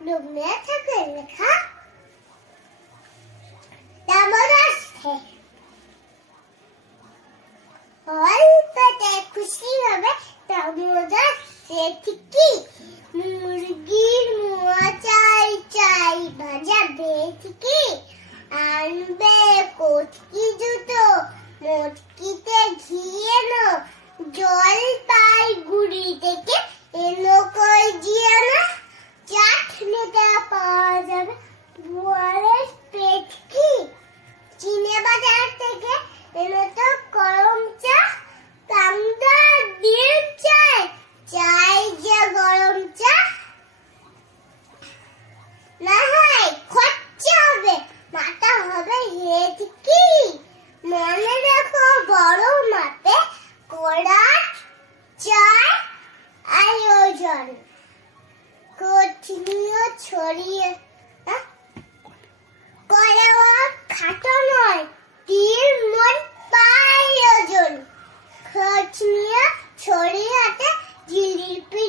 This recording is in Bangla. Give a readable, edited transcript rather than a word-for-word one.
ডুবনে থাকে লেখা তেমন আসছে অল্পতে খুশি হবে তেমন আসছে ঠিকই মুরগির মোয়া চাই চাই ভাজাবে ঠিকই আনবে কচকি জুতো মটকিতে ঘি এনো জল পাই গুড়ি থেকে এনো কই জিয়ানা চাটনিটা পাওয়া যাবে বুয়ারের পেটকি চিনে বাজার থেকে এনো তো গরম চা কামদা ডিম চাই চাই যে গরম চা না হয় খরচা হবে মাথা হবে হেঁটকি মনে রেখো বড় মাপে কড়া চার আয়োজন কঠিনিও ছড়িয়ে কড়া খাটো নয় তীর মন পায়োজন খোঁজ নিয়ে ছড়িয়ে হাতে জিলিপি